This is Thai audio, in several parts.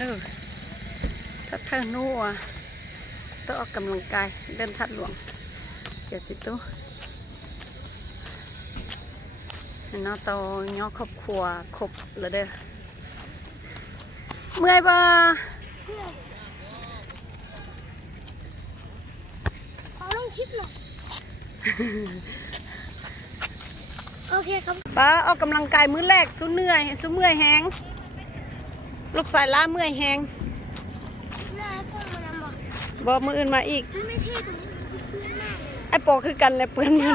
นึกถ้าเธอนัวต้องออกกำลังกายเดินทัดหลวงเดี๋ยวสิตู้น้องโตย่อครอบครัวครบเลยเด้อเมื่อยบ่ต้องคิดหรอโอเคครับป้าออกกำลังกายมื้อแรกสู้เหนื่อยสู้เมื่อยแหงลูกสายล้าเมื่อยแหงบ่มืออื่นมาอีกไอ้ปอคือกันเลยเปื้อนมือ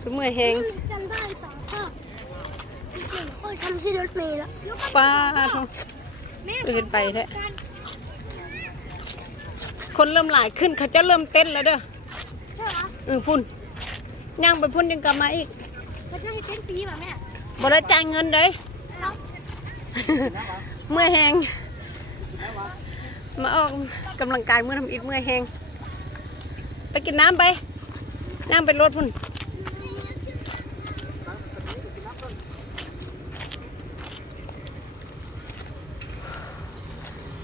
สู้เมื่อยแหงกันบ้าน2 ข้อค่อยทำที่รถเมล์แล้วป้าอื่นไปแท้คนเริ่มหลายขึ้นเขาจะเริ่มเต้นแล้วเด้อพุ่นย่างไปพุ่นยังกลับมาอีกเขาจะให้เต้นฟรีป่ะแม่บ่ได้จ่ายเงินเลยเมื่อยแหงมาออกกำลังกายเมื่อทำอิฐเมื่อยแหงไปกินน้ำไปนั่งไปรถพุ่น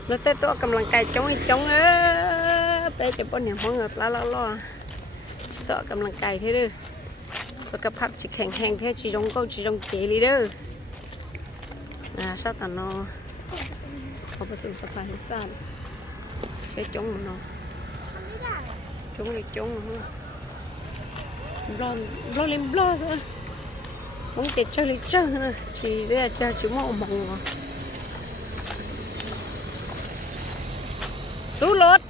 แล้วแต่ตัวกำลังกายจ้องไปจะป้อนเนี่ยมองเงือกล้อตัวกำลังกายเท่ดื้อสุขภาพจิตแข็งแรงแท้จีจงก็จีจงเจลีเด้อชาตันนอเขาผสมสภาพสั้นใช้จงมันนอจงเลยจงบลอเล่มบลอซะมึงเจ็ดเจ้าเลยเจ้าชีเรียเจ้าชิมองมองสู้รถ